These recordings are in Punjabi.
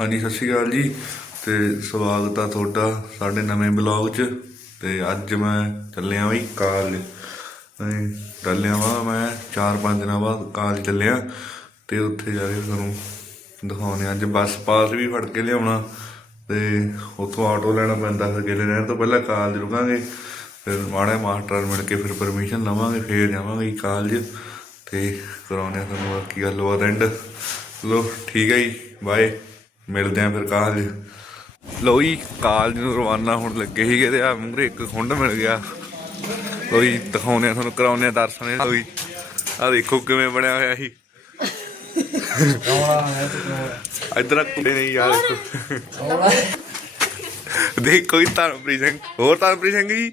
ਹਾਂਜੀ, ਸਤਿ ਸ਼੍ਰੀ ਅਕਾਲ ਜੀ। ਤੇ ਸਵਾਗਤ ਆ ਤੁਹਾਡਾ ਸਾਡੇ ਨਵੇਂ ਬਲੌਗ 'ਚ। ਤੇ ਅੱਜ ਮੈਂ ਚੱਲਿਆ ਬਈ ਕਾਲਜ। ਚੱਲਿਆ ਵਾ ਮੈਂ 4-5 ਦਿਨਾਂ ਬਾਅਦ ਕਾਲਜ ਚੱਲਿਆ। ਤੇ ਉੱਥੇ ਜਾ ਕੇ ਤੁਹਾਨੂੰ ਦਿਖਾਉਣੇ ਆ। ਅੱਜ ਬੱਸ ਪਾਸ ਵੀ ਫੜ ਕੇ ਲਿਆਉਣਾ। ਤੇ ਉੱਥੋਂ ਆਟੋ ਲੈਣਾ ਪੈਂਦਾ ਫਿਰ ਗੇਲੇ ਰਹਿਣ ਤੋਂ ਪਹਿਲਾਂ ਕਾਲਜ ਰੁਕਾਂਗੇ। ਫਿਰ ਮਾੜੇ ਮਾਸਟਰ ਮਿਲ ਕੇ ਫਿਰ ਪਰਮਿਸ਼ਨ ਲਵਾਂਗੇ, ਫਿਰ ਜਾਵਾਂਗੇ ਜੀ ਕਾਲਜ। ਤੇ ਕਰਾਉਣੇ ਆ ਤੁਹਾਨੂੰ ਬਾਕੀ ਗੱਲਬਾਤ ਐਂਡ ਲੋ ਠੀਕ ਹੈ ਜੀ ਬਾਏ ਮਿਲਦੇ ਆ ਫਿਰ ਕਾਲਜ। ਲੋ ਜੀ ਕਾਲਜ ਨੂੰ ਰਵਾਨਾ ਹੋਣ ਲੱਗੇ ਸੀਗੇ ਤੇ ਆ ਮੂਹਰੇ ਇੱਕ ਖੁੰਡ ਮਿਲ ਗਿਆ। ਲੋ ਜੀ ਦਿਖਾਉਣੇ ਆ ਤੁਹਾਨੂੰ ਕਰਾਉਣੇ ਆ ਦਰਸ਼ਨ ਲੋ ਜੀ ਆ ਦੇਖੋ ਕਿਵੇਂ ਬਣਿਆ ਹੋਇਆ ਸੀ। ਇਧਰ ਕੁੜੇ ਨਹੀਂ ਯਾਰ ਦੇਖੋ। ਜੀ ਧਰਮਪ੍ਰੀਤ ਸਿੰਘ ਹੋਰ ਧਰਮਪ੍ਰੀਤ ਸਿੰਘ ਜੀ?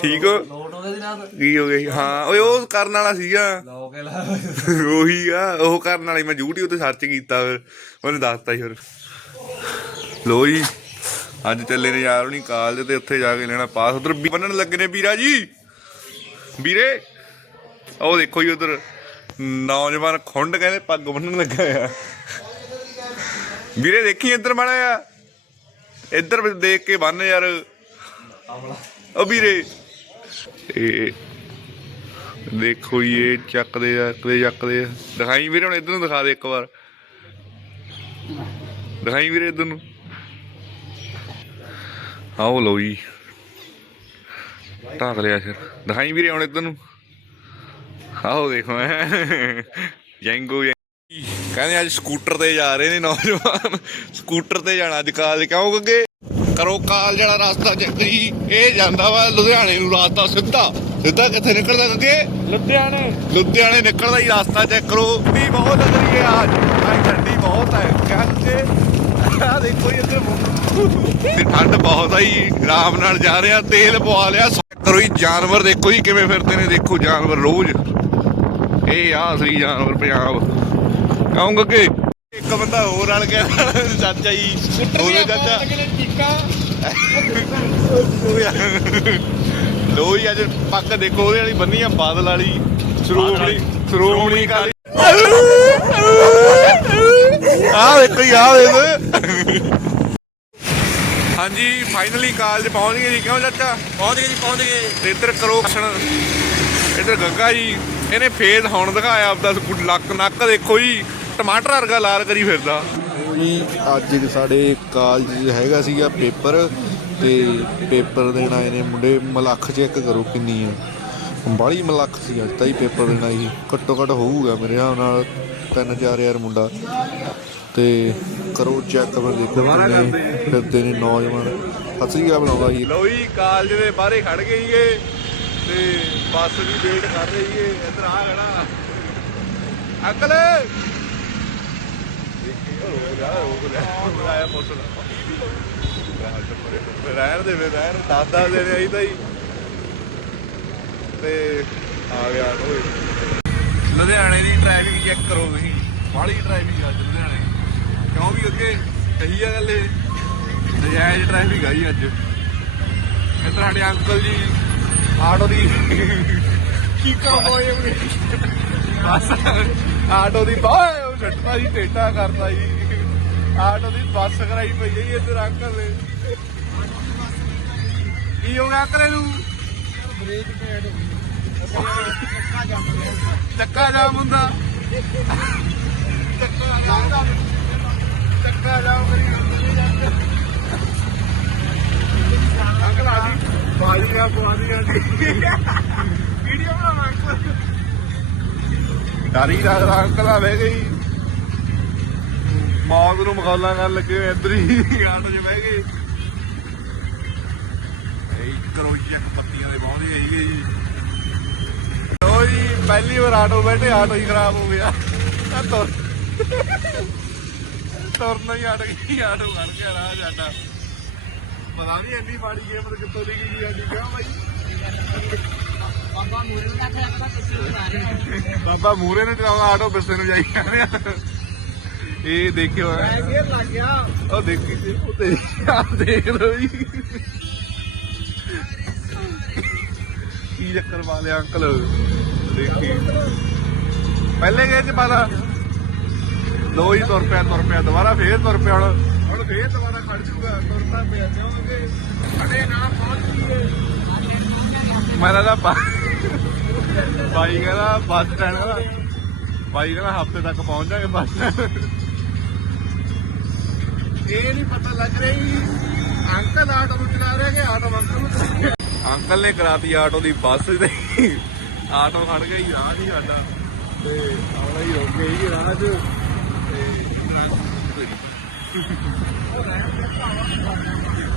ਠੀਕ ਹੋ? ਲੋਟ ਹੋ ਗਏ ਦੀ ਰਾਤ ਕੀ ਹੋ ਗਿਆ ਜੀ? ਹਾਂ ਓਏ ਉਹ ਕਰਨ ਵਾਲਾ ਸੀਗਾ। ਲੋਕ ਇਹ ਲਾ ਉਹੀ ਆ ਉਹ ਕਰਨ ਵਾਲੀ ਮੈਂ YouTube ਤੇ ਸਰਚ ਕੀਤਾ ਫਿਰ। ਉਹਨੇ ਦੱਸਤਾ ਸੀ ਫਿਰ। ਲੋ ਜੀ, ਅੱਜ ਚੱਲੇ ਨੇ ਯਾਰ ਉਹਨੀ ਕਾਲਜ ਤੇ ਉੱਥੇ ਜਾ ਕੇ ਲੈਣਾ ਪਾਸ। ਉਧਰ ਬੰਨਣ ਲੱਗੇ ਨੇ ਵੀਰਾ ਜੀ। ਵੀਰੇ ਉਹ ਦੇਖੋ ਜੀ ਉਧਰ। ਨੌਜਵਾਨ ਖੁੰਡ ਕਹਿੰਦੇ ਪੱਗ ਬੰਨਣ ਲੱਗਾ ਆ। ਵੀਰੇ, ਦੇਖੀ ਇੱਧਰ ਮਾੜਾ ਆ ਇੱਧਰ ਦੇਖ ਕੇ ਬੰਨ ਯਾਰ। ਉਹ ਵੀਰੇ ਇਹ ਦੇਖੋ ਜੀ, ਇਹ ਚੱਕਦੇ ਆ, ਚੱਕਦੇ ਚੱਕਦੇ ਆ। ਦਿਖਾਈ ਵੀਰੇ, ਹੁਣ ਇਧਰ ਨੂੰ ਦਿਖਾ ਦੇ ਇੱਕ ਵਾਰ। ਦਿਖਾਈ ਵੀਰੇ ਇਧਰ ਨੂੰ। ਆਓ ਲਓ ਜੀ। ਢਾਕ ਲਿਆ ਫਿਰ। ਦਿਖਾਈ ਵੀਰੇ ਹੁਣ ਇਧਰ ਨੂੰ। ਆਓ ਦੇਖੋ। ਜੈਂਗੋ ਕਹਿੰਦੇ ਅੱਜ ਸਕੂਟਰ ਤੇ ਜਾ ਰਹੇ ਨੇ ਨੌਜਵਾਨ। ਸਕੂਟਰ ਤੇ ਜਾਣਾ ਅੱਜ ਕਾਲਜ ਕਿਉਂ ਗੱਗੇ? ਕਰੋ ਕਾਲ ਜਿਹੜਾ ਰਸਤਾ ਚੱਕਰੀ। ਇਹ ਜਾਂਦਾ ਵਾ ਲੁਧਿਆਣੇ ਨੂੰ ਰਸਤਾ ਸਿੱਧਾ। ਸਿੱਧਾ ਕਿੱਥੇ ਨਿਕਲਦਾ ਗੱਗੇ? ਲੁਧਿਆਣੇ। ਲੁਧਿਆਣੇ ਨਿਕਲਦਾ ਹੀ ਰਸਤਾ ਚੈੱਕ ਕਰੋ। ਵੀ ਬਹੁਤ ਲੱਗ ਰਹੀ ਹੈ ਅੱਜ। ਅੱਜ ਠੰਡੀ ਬਹੁਤ ਹੈ। ਕਹਿੰਦੇ ਆ ਦੇਖੋ ਜੀ ਇੱਧਰ ਤੇ ਠੰਡ ਬਹੁਤ ਆਈ ਆਰਾਮ ਨਾਲ ਜਾ ਰਿਹਾ ਤੇਲ ਪਵਾ ਲਿਆ ਕਰੋ ਜੀ ਜਾਨਵਰ ਦੇਖੋ ਜੀ ਕਿਵੇਂ ਫਿਰਦੇ ਨੇ ਦੇਖੋ ਜਾਨਵਰ ਰੋਜ਼। ਇਹ ਆ ਅਸਲੀ ਜਾਨਵਰ ਪੰਜਾਬ। ਕਹੂੰਗਾ ਕਿ ਇੱਕ ਬੰਦਾ ਹੋਰ ਰਲ ਗਿਆ ਚਾਚਾ ਜੀ। ਉਹਦੇ ਚਾਚਾ। ਲੋ ਜੀ ਅੱਜ ਪੱਕ ਦੇਖੋ ਉਹਦੇ ਵਾਲੀ ਬੰਨੀ ਆ ਬਾਦਲ ਵਾਲੀ। ਸ਼੍ਰੋਮਣੀ ਸ਼੍ਰੋਮਣੀ ਕਾਲੀ ਆ ਦੇਖੋ ਜੀ ਆ ਦੇਖ। ਹਾਂਜੀ ਫਾਈਨਲੀ ਕਾਲਜ ਪਹੁੰਚ ਗਏ ਜੀ। ਕਿਉਂ ਚਾਚਾ? ਪਹੁੰਚ ਗਏ ਜੀ ਪਹੁੰਚ ਗਏ। ਤੇ ਇੱਧਰ ਕਰੋ ਕਸ਼ਨ ਇੱਧਰ ਗੱਗਾ ਜੀ ਇਹਨੇ ਫੇਸ ਹੁਣ ਦਿਖਾਇਆ ਆਪਦਾ ਲੱਕ ਨੱਕ ਦੇਖੋ ਜੀ ਟਮਾਟਰ ਵਰਗਾ ਲਾਲ ਕਰੀ ਫਿਰਦਾ। ਜੀ ਅੱਜ ਸਾਡੇ ਕਾਲਜ ਹੈਗਾ ਸੀਗਾ ਪੇਪਰ ਤੇ ਪੇਪਰ ਦੇਣ ਆਏ ਨੇ ਮੁੰਡੇ ਮਲੱਖ ਚੈੱਕ ਕਰੋ ਕਿੰਨੀ ਆ। ਬਾਹਲੀ ਮਲੱਖ ਸੀ ਅੱਜ ਤਾਂ ਹੀ ਪੇਪਰ ਦੇਣਾ ਸੀ। ਘੱਟੋ ਘੱਟ ਹੋਊਗਾ ਮੇਰੇ ਹਿਸਾਬ ਨਾਲ 3000 ਯਾਰ ਮੁੰਡਾ। ਤੇ ਕਰੋ ਚੈੱਕ ਫਿਰ ਦੇਖੋ ਕਿੰਨੇ ਫਿਰਦੇ ਨੇ ਨੌਜਵਾਨ। ਅਸੀਂ ਕਿਆ ਬਣਾਉਂਦਾ ਜੀ ਲੋ ਜੀ ਕਾਲਜ ਦੇ ਬਾਹਰੇ ਖੜ ਗਏ ਸੀਗੇ। ਤੇ ਬੱਸ ਦੀ ਵੇਟ ਕਰ ਰਹੀ ਏ ਇੱਧਰ ਆ ਖੜਾ। ਅੰਕਲ! ਰਹਿਣ ਦੇ ਵੇ ਰਹਿਣ ਦਾਦਾ ਦੇ ਆਈ ਤਾਂ ਹੀ। ਤੇ ਆ ਗਿਆ ਓਏ। ਲੁਧਿਆਣੇ ਦੀ ਟ੍ਰੈਫਿਕ ਚੈੱਕ ਕਰੋ ਤੁਸੀਂ। ਬਾਹਲੀ ਟ੍ਰੈਫਿਕ ਅੱਜ ਲੁਧਿਆਣੇ ਕਿਉਂ ਵੀ ਅੱਗੇ ਕਹੀ ਆ ਗੱਲ ਨਜਾਇਜ਼ ਟ੍ਰੈਫਿਕ ਆ ਜੀ ਅੱਜ। ਇੱਧਰ ਸਾਡੇ ਅੰਕਲ ਜੀ ਆਟੋ ਦੀ ਕੀ ਕੰਮ ਹੋਏ ਬਸ ਆਟੋ ਦੀ ਬਾਏ ਉਹ ਛੱਟਾ ਜੀ ਟੇਟਾ ਕਰਦਾ ਜੀ। ਆਟੋ ਦੀ ਬੱਸ ਕਰਾਈ ਪਈ ਹੈ ਜੀ ਇੱਧਰ ਅੰਕਲ ਨੇ। ਕੀ ਹੋ ਗਿਆ ਅੰਕਲ ਨੂੰ? ਚੱਕਾ ਜਾਮ ਹੁੰਦਾ। ਚੱਕਾ ਜਾਮ ਚੱਕਾ ਜਾਮ ਅੰਕਲ ਆ ਜੀ ਬਾਲੀਆਂ ਬਾਲੀਆਂ ਵੀਡੀਓ ਬਣਾਵਾਂ ਅੰਕਲ ਡਰੀ ਲੱਗਦਾ, ਅੰਕਲ ਆ ਬਹਿ ਗਈ ਮੌਤ ਨੂੰ ਮਖੌਲਾਂ ਕਰਨ ਲੱਗੇ ਹੋਏ ਇੱਧਰ ਹੀ। ਆਟੋ 'ਚ ਬਹਿ ਗਏ। ਇਹ ਕਰੋ ਚੈੱਕ ਪੱਤੀਆਂ ਦੇ ਬਹੁਤ ਹੀ ਹੈਗੇ ਜੀ। ਲੋ ਜੀ ਪਹਿਲੀ ਵਾਰ ਆਟੋ ਬੈਠੇ ਆਟੋ ਹੀ ਖਰਾਬ ਹੋ ਗਿਆ। ਆ ਤੁਰ ਤੁਰਨਾ ਹੀ ਅੜ ਗਈ ਆਟੋ ਖੜ ਗਿਆ ਰਾਹ ਸਾਡਾ। ਪਤਾ ਨਹੀਂ ਇੰਨੀ ਮਾੜੀ ਗੇਮ ਤੇ ਕਿੱਥੋਂ ਦੀ ਗਈ ਸਾਡੀ ਕਿਉਂ ਬਾਈ? ਬਾਬਾ ਮੂਰੇ ਨੂੰ ਚਲਾਉਂਦਾ ਆਟੋ ਬਿੱਸੇ ਨੂੰ ਜਾਈ ਜਾਂਦੇ ਆ। ਇਹ ਦੇਖਿਓ। ਲੱਗ ਗਿਆ। ਉਹ ਦੇਖੀ ਤੇ ਦੇਖ ਲਓ ਜੀ। ਕੀ ਚੱਕਰ ਪਾ ਲਿਆ ਅੰਕਲ। ਦੇਖੀ। ਪਹਿਲੇ ਗਏ ਚ ਪਾਲਾ ਲੋ ਹੀ ਤੁਰ ਪਿਆ ਤੁਰ ਪਿਆ, ਦੁਬਾਰਾ ਫੇਰ ਤੁਰ ਪਿਆ ਹੁਣ। ਫੇਰ ਦੁਬਾਰਾ ਖੜ ਜੂਗਾ ਤੁਰਦਾ ਪਿਆ ਜਾਵਾਂਗੇ ਅੜੇ ਨਾ ਪਹੁੰਚੀਏ ਮੈਂ ਤਾਂ ਬਾ- ਬਾਈ ਕਹਿੰਦਾ, ਬੱਸ ਸਟੈਂਡ ਦਾ ਬਾਈ ਕਹਿੰਦਾ, ਹਫ਼ਤੇ ਤੱਕ ਪਹੁੰਚ ਜਾਗੇ ਬੱਸ ਸਟੈਂਡ। ਇਹ ਨਹੀਂ ਪਤਾ ਲੱਗ ਰਹੀ ਅੰਕਲ ਆਟੋ ਨੂੰ ਚਲਾ ਰਿਹਾ ਕਿ ਆਟੋ ਅੰਕਲ ਨੂੰ ਚਲਾ ਰਿਹਾ ਅੰਕਲ ਨੇ ਕਰਾਤੀ ਆਟੋ ਦੀ ਬੱਸ ਤੇ। ਆਟੋ ਖੜ ਗਿਆ ਹੀ ਰਾਹ ਨਹੀਂ ਸਾਡਾ। ਤੇ ਆਉਣਾ ਹੀ ਰੁਕ ਗਈ ਰਾਹ 'ਚ। ਤੇ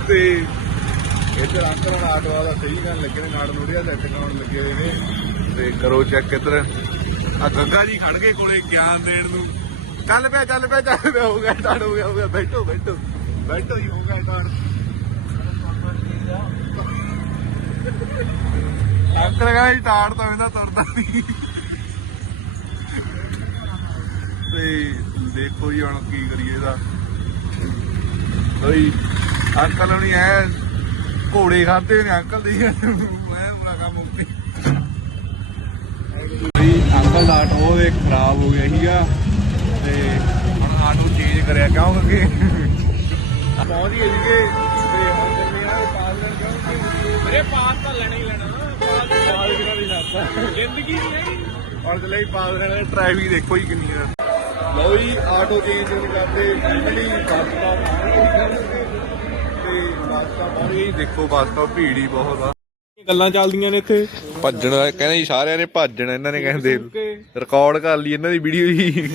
ਤੇ ਇੱਧਰ ਅੰਕਲ ਨਾਲ ਆਟੋ ਵਾਲਾ ਸਹੀ ਗੱਲ ਲੱਗੇ ਨੇ, ਨਾੜ ਨੂੜਿਆ ਤੇ ਟਿਕਾਉਣ ਲੱਗੇ ਹੋਏ ਨੇ। ਤੇ ਕਰੋ ਚੈੱਕ ਇੱਧਰ। ਆ ਗੱਗਾ ਜੀ ਖੜ ਗਏ ਕੋਲੇ ਗਿਆਨ ਦੇਣ ਨੂੰ। ਚੱਲ ਪਿਆ ਚੱਲ ਪਿਆ ਚੱਲ ਪਿਆ, ਹੋ ਗਿਆ, ਸਟਾਰਟ ਹੋ ਗਿਆ ਹੋ ਗਿਆ। ਬੈਠੋ ਬੈਠੋ। ਬੈਠੋ ਹੀ ਹੋ ਗਿਆ ਸਟਾਰਟ। ਅੰਕਲ ਕਹਿੰਦਾ ਸਟਾਰਟ ਤਾਂ ਇਹਦਾ ਤੁਰਦਾ ਨਹੀਂ। ਤੇ ਦੇਖੋ ਜੀ ਹੁਣ ਕੀ ਕਰੀਏ ਇਹਦਾ। ਕੋਈ ਅੰਕਲ ਨੂੰ ਐ, ਘੋੜੇ ਖਾਦੇ ਨੇ ਅੰਕਲ ਦੇ। ਮੈਂ ਬੜਾ ਕੰਮ ਅੰਕਲ ਦਾ ਆਟੋ ਉਹ ਖਰਾਬ ਹੋ ਗਿਆ ਸੀਗਾ। ਤੇ ਹੁਣ ਆਟੋ ਚੇਂਜ ਕਰਿਆ ਕਿਉਂਕਿ ਪਹੁੰਚ ਗਏ ਸੀਗੇ। ਤੇ ਹੁਣ ਚੱਲੇ ਆ ਪਾਸ ਕਿਉਂਕਿ ਮੇਰੇ ਪਾਸ ਤਾਂ ਲੈਣਾ ਹੀ ਲੈਣਾ। ਪਾਸ ਪਾਸ ਕਿਹਨਾਂ ਦੀ ਲੱਤ ਜ਼ਿੰਦਗੀ ਨਹੀਂ ਹੈਗੀ। ਔਰ ਚਲੇ ਹੀ ਪਾਸ ਲੈਣ ਟ੍ਰੈਫਿਕ ਦੇਖੋ ਹੀ ਕਿੰਨੀ ਆ ਲਓ ਜੀ ਆਟੋ ਚੇਂਜ ਕਰਦੇ ਫਾਈਨਲੀ ਬੱਸ ਦਾ ਤੇ ਬੱਸ ਦਾ ਪਹੁੰਚ ਗਈ ਦੇਖੋ ਬੱਸ ਤਾਂ ਭੀੜ ਹੀ ਬਹੁਤ ਆ। ਗੱਲਾਂ ਚੱਲਦੀਆਂ ਨੇ ਇੱਥੇ। ਭੱਜਣ ਦਾ ਕਹਿੰਦੇ ਜੀ ਸਾਰਿਆਂ ਨੇ ਭੱਜਣਾ ਇਹਨਾਂ ਨੇ ਕਹਿੰਦੇ। ਰਿਕਾਰਡ ਕਰ ਲਈ ਇਹਨਾਂ ਦੀ ਵੀਡੀਓ ਹੀ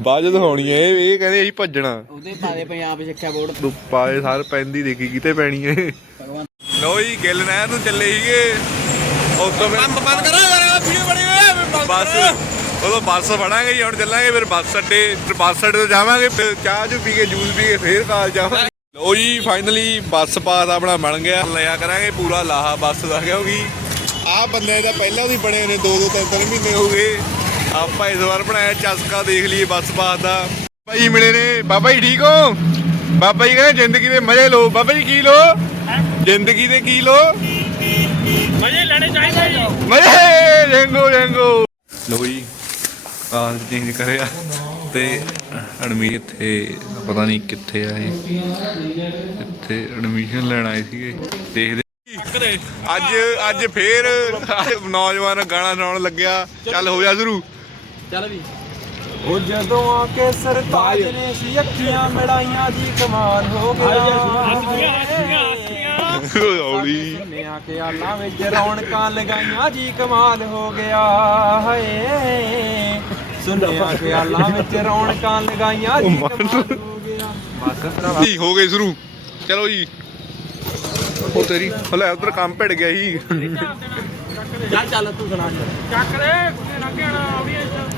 ਬਾਅਦ ਚ ਦਿਖਾਉਣੀ ਹੈ ਇਹ ਇਹ ਕਹਿੰਦੇ ਅਸੀਂ ਭੱਜਣਾ। ਉਹਦੇ ਪਾਦੇ ਪੰਜਾਬ ਸਿੱਖਿਆ ਬੋਰਡ। ਪਾਏ ਸਾਰ ਪੈਂਦੀ ਦੇਖੀ ਕਿਤੇ ਪੈਣੀ ਏ ਲੋ ਜੀ ਗਿੱਲ ਨਹਿਰ ਨੂੰ ਚੱਲੇ ਸੀਗੇ। ਉਦੋਂ ਫਿਰ ਬੰਦ ਕਰੋ ਯਾਰ ਵੀਡੀਓ ਬਣੀ ਹੋਈ ਹੈ ਬੱਸ ਉਦੋਂ ਬੱਸ ਫੜਾਂਗੇ ਜੀ ਹੁਣ ਚੱਲਾਂਗੇ ਫਿਰ ਬੱਸ ਅੱਡੇ ਬੱਸ ਅੱਡੇ ਤੋਂ ਜਾਵਾਂਗੇ ਫਿਰ ਚਾਹ ਚੂ ਪੀ ਕੇ ਜੂਸ ਪੀ ਕੇ ਫੇਰ ਕਾਲ ਜਾਵਾਂਗੇ। ਲੋ ਜੀ ਫਾਈਨਲੀ ਬੱਸ ਪਾਸ ਆਪਣਾ ਬਣ ਗਿਆ। ਲਿਆ ਕਰਾਂਗੇ ਪੂਰਾ ਲਾਹਾ ਬੱਸ ਦਾ ਕਿਉਂਕਿ ਆਹ ਬੰਦੇ ਦਾ ਪਹਿਲਾਂ ਵੀ ਬਣੇ ਨੇ ਦੋ ਦੋ ਤਿੰਨ ਤਿੰਨ ਮਹੀਨੇ ਹੋ ਗਏ। ਆਪਾਂ ਇਸ ਵਾਰ ਬਣਾਇਆ ਚਸਕਾ ਦੇਖ ਲਈਏ ਬੱਸ ਪਾਸ ਦਾ। ਭਾਈ ਮਿਲੇ ਨੇ ਬਾਬਾ ਜੀ ਠੀਕ ਹੋ? ਬਾਬਾ ਜੀ ਕਹਿੰਦੇ ਜ਼ਿੰਦਗੀ ਦੇ ਮਜ਼ੇ ਲਓ। ਬਾਬਾ ਜੀ ਕੀ ਲੋ ਜ਼ਿੰਦਗੀ ਦੇ ਕੀ ਲੋ ਮਜ਼ੇ ਲੈਣੇ ਚਾਹੀਦੇ ਜੀ। ਮਜ਼ੇ! ਜੰਗੋ ਜੰਗੋ ਲੋ ਜੀ ਕਾਰ ਚੇਂਜ ਕਰਿਆ। ਤੇ ਐਡਮਿਸ਼ਨ ਇੱਥੇ ਪਤਾ ਨਹੀਂ ਕਿੱਥੇ ਆ ਇਹ। ਇੱਥੇ ਐਡਮਿਸ਼ਨ ਲੈਣ ਆਏ ਸੀਗੇ। ਦੇਖਦੇ ਅੱਜ ਅੱਜ ਫੇਰ ਨੌਜਵਾਨ ਗਾਣਾ ਗਾਉਣ ਲੱਗਿਆ। ਚੱਲ ਹੋ ਜਾ ਸ਼ੁਰੂ। ਚੱਲ ਵੀ। ਉਹ ਜਦੋਂ ਆ ਕੇ ਸਰਤਾਜ ਨੇ ਸੀ ਅੱਖੀਆਂ ਮੜਾਈਆਂ ਜੀ ਕਮਾਲ ਹੋ ਗਿਆ। ਹੌਲੀ। ਨੇ ਆ ਕੇ ਆਲਾਂ ਵਿੱਚ ਰੌਣਕਾਂ ਲਗਾਈਆਂ ਜੀ ਕਮਾਲ ਹੋ ਗਿਆ ਹਾਏ। ਸੁਣਿਆ ਕਿ ਆਲਾਂ ਵਿੱਚ ਰੌਣਕਾਂ ਲਗਾਈਆਂ ਜੀ ਕਮਾਲ ਹੋ ਗਿਆ। ਬਸ ਜੀ ਹੋ ਗਏ ਸ਼ੁਰੂ। ਚਲੋ ਜੀ। ਉਹ ਤੇਰੀ ਹਲੇ ਉਧਰ ਕੰਮ ਭਿੜ ਗਿਆ ਸੀ। ਚੱਲ ਚੱਲ ਤੂੰ ਸੁਣਾ। ਚੱਕ ਰੇ ਕੁੱਤੇ ਲੰਘ ਜਾਣਾ ਆਡੀਅנס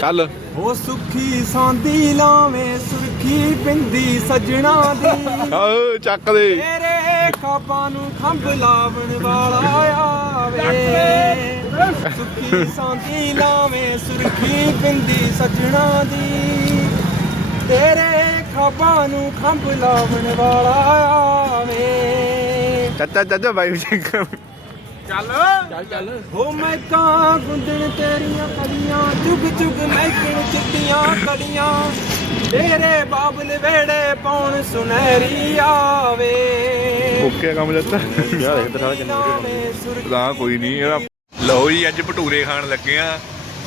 ਚੱਲ ਉਹ ਸੁੱਖੀ ਸਾਂਦੀ ਲਾਵੇਂ ਸੁਰਖੀ ਪਿੰਦੀ ਸਜਣਾ ਦੀ। ਆਹ ਚੱਕ ਦੇ। ਤੇਰੇ ਖਾਬਾਂ ਨੂੰ ਖੰਭ ਲਾਵਣ ਵਾਲਾ ਆਵੇ। ਸੁੱਖੀ ਸਾਂਦੀ ਲਾਵੇਂ ਸੁਰਖੀ ਪਿੰਦੀ ਸਜਣਾ ਦੀ। ਤੇਰੇ ਖਾਬਾਂ ਨੂੰ ਖੰਭ ਲਾਵਣ ਵਾਲਾ ਆਵੇ। ਚਾਚਾ ਚਾਚਾ ਬਾਈ ਚੈੱਕ ਚੱਲ। ਚੱਲ ਚੱਲ। ਹੋ ਮੈਂ ਕਾਂ ਗੁੰਦਣ ਤੇਰੀਆਂ ਕਲੀਆਂ ਚੁਗ ਚੁਗ ਮਹਿਕਣ ਚਿੱਟੀਆਂ ਕਲੀਆਂ ਤੇਰੇ ਬਾਬਲ ਵੇੜੇ ਪਾਉਣ ਸੁਨਹਿਰੀ ਆਵੇ। ਓਕੇ ਕੰਮ ਚਾਚਾ ਯਾਰ ਇਧਰ ਆ ਨਾ ਕੋਈ ਨਹੀਂ ਇਹਦਾ ਲਓ ਜੀ ਅੱਜ ਭਟੂਰੇ ਖਾਣ ਲੱਗੇ ਆ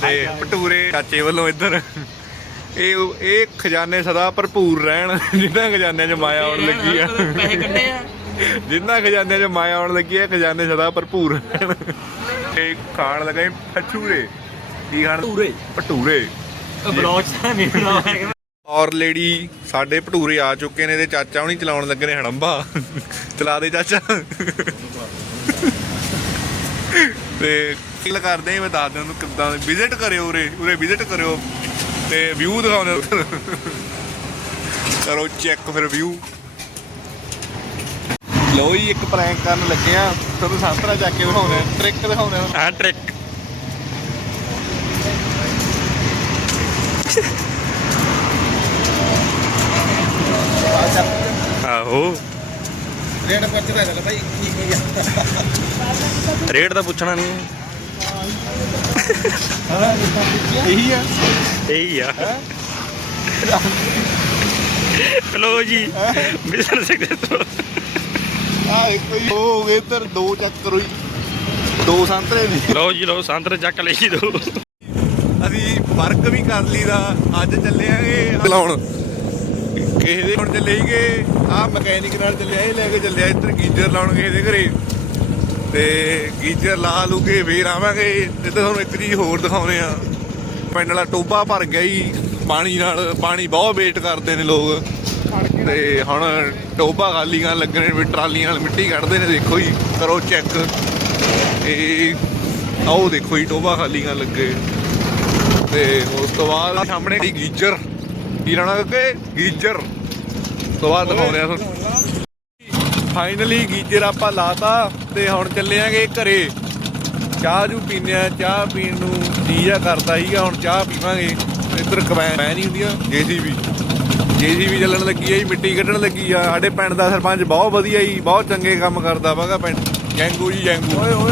ਤੇ ਭਟੂਰੇ ਚਾਚੇ ਵੱਲੋਂ ਇੱਧਰ। ਇਹ ਇਹ ਖਜ਼ਾਨੇ ਸਦਾ ਭਰਪੂਰ ਰਹਿਣ ਜਿੰਨਾ ਖਜ਼ਾਨਿਆਂ 'ਚ ਮਾਇਆ ਆਉਣ ਲੱਗੀ ਆ। ਪੈਸੇ ਕੱਢੇ ਆ। ਜਿੰਨਾ ਖਜ਼ਾਨਿਆਂ 'ਚ ਮਾਇਆ ਆਉਣ ਲੱਗੀ ਆ ਖਜ਼ਾਨੇ ਸਦਾ ਭਰਪੂਰ ਰਹਿਣ। ਇਹ ਖਾਣ ਲੱਗੇ ਭਟੂਰੇ। ਕੀ ਖਾਣ? ਭਟੂਰੇ। ਭਟੂਰੇ। ਬਲੌਗ ਤਾਂ ਨਹੀਂ ਬਣਾਇਆ ਔਰ ਲੇਡੀ ਸਾਡੇ ਭਟੂਰੇ ਆ ਚੁੱਕੇ ਨੇ ਤੇ ਚਾਚਾ ਹੁਣੀ ਚਲਾਉਣ ਲੱਗੇ ਨੇ ਹੜੰਬਾ। ਚਲਾ ਦੇ ਚਾਚਾ। ਤੇ ਕਿਲ ਕਰਦੇ ਆ ਮੈਂ ਦੱਸ ਦਿਆਂ ਨੂੰ ਕਿੱਦਾਂ ਵਿਜ਼ਿਟ ਕਰਿਓ ਉਰੇ ਉਰੇ ਵਿਜ਼ਿਟ ਕਰਿਓ। ਤੇ ਵਿਊ ਉੱਧਰ। ਕਰੋ ਚੈੱਕ ਫਿਰ ਵਿਊ ਲੋ ਜੀ ਇੱਕ ਪ੍ਰੈਂਕ ਕਰਨ ਲੱਗੇ ਆ। ਤੁਹਾਨੂੰ ਸੰਤਰਾ ਚੱਕ ਕੇ ਦਿਖਾਉਂਦੇ ਟ੍ਰਿਕ ਦਿਖਾਉਂਦੇ ਆ। ਆ ਟ੍ਰਿਕ ਆਹੋ। ਰੇਟ ਪੁੱਛਦਾ ਚੱਲ ਭਾਈ ਕੀ ਕੀ ਆ। ਰੇਟ ਤਾਂ ਪੁੱਛਣਾ ਨਹੀਂ ਇਹੀ ਆ। ਇਹੀ ਆ। ਲੋ ਜੀ ਮਿਸ਼ਨ ਸਕਸੈਸਫੁਲ ਆ ਇੱਕ ਹੀ ਹੋ ਗਏ ਇੱਧਰ ਦੋ ਚੱਕ ਕਰੋ ਜੀ। ਦੋ ਸੰਤਰੇ ਨੇ। ਲੋ ਜੀ ਲੋ ਸੰਤਰੇ ਚੱਕ ਲਈ ਜੀ ਦੋ। ਅਸੀਂ ਵਰਕ ਵੀ ਕਰ ਲਈਦਾ ਅੱਜ ਚੱਲਿਆਂਗੇ ਲਾਉਣ। ਕਿਸੇ ਦੇ ਹੁਣ ਚੱਲੇਗੇ ਆ ਮਕੈਨਿਕ ਨਾਲ ਚੱਲਿਆ ਇਹ ਲੈ ਕੇ ਚੱਲਿਆ ਇੱਧਰ ਗੀਜ਼ਰ ਲਾਉਣ ਦੇ ਘਰੇ। ਤੇ ਗੀਜ਼ਰ ਲਾ ਲੂ ਕੇ ਫੇਰ ਆਵਾਂਗੇ ਤੇ ਤੁਹਾਨੂੰ ਇੱਕ ਚੀਜ਼ ਹੋਰ ਦਿਖਾਉਨੇ ਆ। ਪਿੰਡ ਵਾਲਾ ਟੋਬਾ ਭਰ ਗਿਆ ਹੀ ਪਾਣੀ ਨਾਲ ਪਾਣੀ ਬਹੁਤ ਵੇਟ ਕਰਦੇ ਨੇ ਲੋਕ। ਤੇ ਹੁਣ ਟੋਬਾ ਖਾਲੀ ਕਰਨ ਲੱਗਣੇ, ਵੀ ਟਰਾਲੀਆਂ ਨਾਲ ਮਿੱਟੀ ਕੱਢਦੇ ਨੇ, ਦੇਖੋ ਜੀ, ਕਰੋ ਚੈੱਕ ਤੇ ਆਓ ਦੇਖੋ ਜੀ ਟੋਬਾ ਖਾਲੀ ਕਰਨ ਲੱਗੇ। ਤੇ ਉਸ ਤੋਂ ਬਾਅਦ ਸਾਹਮਣੇ ਦੀ ਗੀਜਰ। ਕੀ ਰਾਣਾ ਕਿ ਗੀਜਰ। ਤੋਂ ਬਾਅਦ ਦਿਖਾਉਂਦੇ ਆ ਤੁਹਾਨੂੰ। ਫਾਈਨਲੀ ਗੀਜਰ ਆਪਾਂ ਲਾਤਾ, ਤੇ ਹੁਣ ਚੱਲੇ ਆਂਗੇ ਘਰੇ। ਚਾਹ ਜੂ ਪੀਨੇ ਆ, ਚਾਹ ਪੀਣ ਨੂੰ ਜੀਆ ਕਰਦਾ ਸੀਗਾ, ਹੁਣ ਚਾਹ ਪੀਵਾਂਗੇ। ਇੱਧਰ ਕਮੈਨ ਨਹੀਂ ਹੁੰਦੀਆਂ, ਜੀਸੀਬੀ। ਜੀਸੀਬੀ ਚੱਲਣ ਲੱਗੀ ਆ ਜੀ, ਮਿੱਟੀ ਕੱਢਣ ਲੱਗੀ ਆ। ਸਾਡੇ ਪਿੰਡ ਦਾ ਸਰਪੰਚ ਬਹੁਤ ਵਧੀਆ ਜੀ, ਬਹੁਤ ਚੰਗੇ ਕੰਮ ਕਰਦਾ ਵਾਗਾ ਪਿੰਡ। ਜੈਂਗੂ ਜੀ, ਜੈਂਗੂ। ਓਏ ਓਏ